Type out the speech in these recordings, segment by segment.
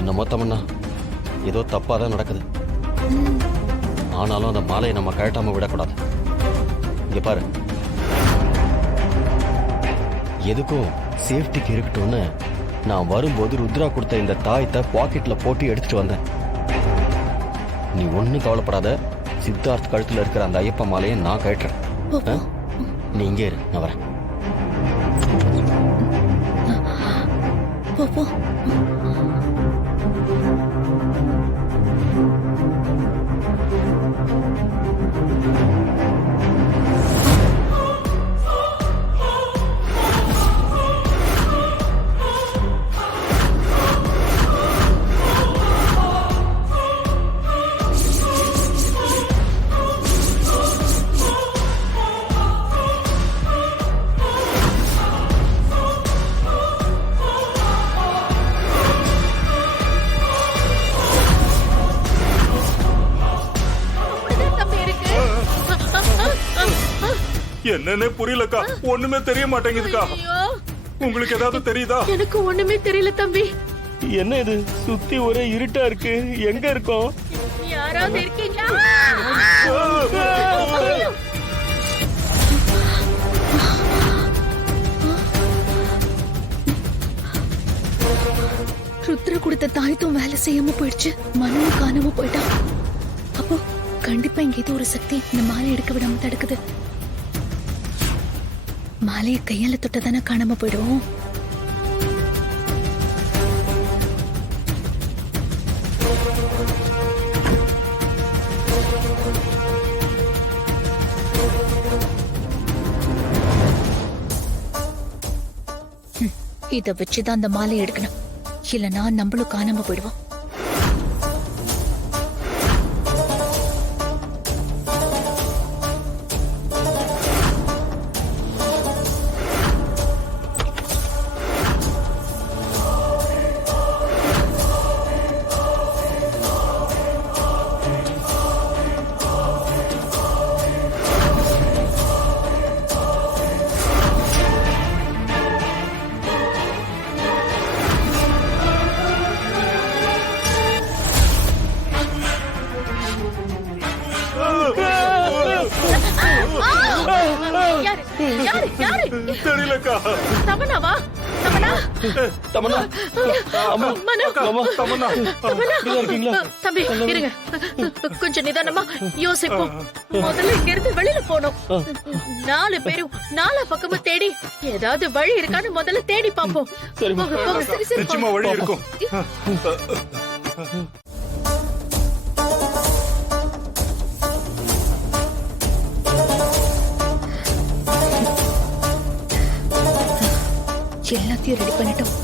என்னமோ தமன்னா ஏதோ தப்பா தான் நடக்குது. ஆனாலும் அந்த மாலையை நம்ம கழட்டாம விடக்கூடாது. இங்க பாரு, எதுக்கும் சேஃப்டிக்கு இருக்கட்டும்னு நான் வரும்போது ருத்ரா கொடுத்த இந்த தாயத்தை பாக்கெட்ல போட்டு எடுத்துட்டு வந்தேன். நீ ஒன்னும் கவலைப்படாத. சித்தார்த் கழுத்துல இருக்கிற அந்த ஐயப்ப மாலையை நான் கழட்டுறேன். நீ இங்கே இரு, நான் வரேன். போ. என்னன்னே புரியலக்கா, ஒண்ணுமே தெரிய மாட்டேங்குதுக்கா. உங்களுக்கு ஏதாவது தெரியுதா? எனக்கு ஒண்ணுமே தெரியல தம்பி. என்ன இது, சுத்தி ஒரே இருட்டா இருக்கு. எங்க இருக்கோம்? யாராவது இருக்கீங்களா? ருத்ர கொடுத்த தாயத்தும் வேலை செய்யாம போயிடுச்சு. மனமும் காணாம போயிட்டான். அப்போ கண்டிப்பா இங்க ஏதோ ஒரு சக்தி இந்த மாலை எடுக்க விடாம தடுக்குது. மாலைய கையால தொட்டதானே காணாம போயிடும். இத வச்சுதான் அந்த மாலையை எடுக்கணும். இல்லனா நம்மளும் காணாம போயிடுவோம். தெரியலக்கா. தமனாவா? தமனா? தமன்னா, அம்மா, அம்மா, தமன்னா. தம்பி இருங்க, கொஞ்சம் நிதானமா யோசிப்போம். முதல்ல இங்க இருந்து வெளியில போனோம். 4 பேரும் 4 பக்கமும் தேடி ஏதாவது வழி இருக்கான்னு முதல்ல தேடி பாப்போம். நிச்சயமா வழி இருக்கும். எல்லாத்தையும் ரெடி பண்ணிட்டோம்.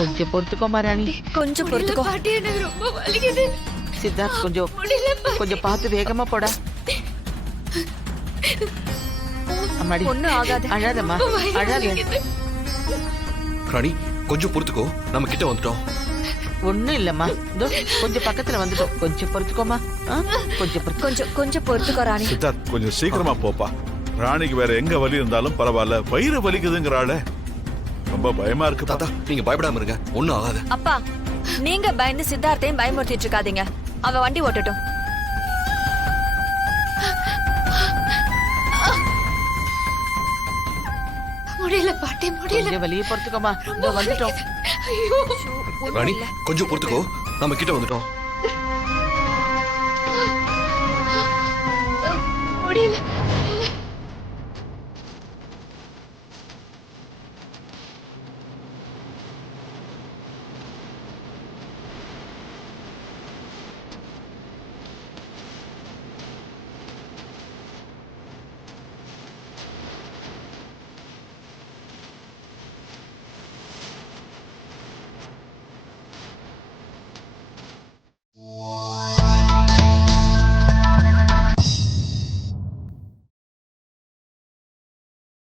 கொஞ்சம் பொறுத்துக்கோ மாராணி, கொஞ்சம் பொறுத்துக்கோ. எனக்கு ரொம்ப வலிக்குது. சித்தார்த் கொஞ்சம் பார்த்து வேகமா போடா. அம்மாடி ஒண்ணும் ஆகாது. அழாதம்மா, அழாத. ராணி கொஞ்சம் பொறுத்துக்கோ, நம்ம கிட்ட வந்துட்டோம். ஒண்ணும் இல்லம்மா, இதோ கொஞ்சம் பக்கத்துல வந்துட்டோம், கொஞ்சம் பொறுத்துக்கோமா. கொஞ்சம் பொறுத்து. கொஞ்சம் பொறுத்துக்கோ ராணி. சித்தார்த் கொஞ்சம் சீக்கிரமா போப்பா. ராணிக்கு வேற எங்க வலி இருந்தாலும் பரவாயில்ல, வயிறு வலிக்குதுங்கிறாளே, ரொம்ப பயமா இருக்கு. தாத்தா நீங்க பயப்படாம இருங்க, ஒண்ணும் ஆகாது. அப்பா நீங்க பயந்து சித்தார்த்தையும் பயமுறுத்திட்டு இருக்காதீங்க. அவன் வண்டி ஓட்டட்டும். முடியல பாட்டி, முடியல. கொஞ்சம் வெளியே பொறுத்துக்கோமா, இதோ வந்துட்டோம். ராணி கொஞ்சம் பொறுத்துக்கோ, நம்ம கிட்ட வந்துட்டோம். முடியல.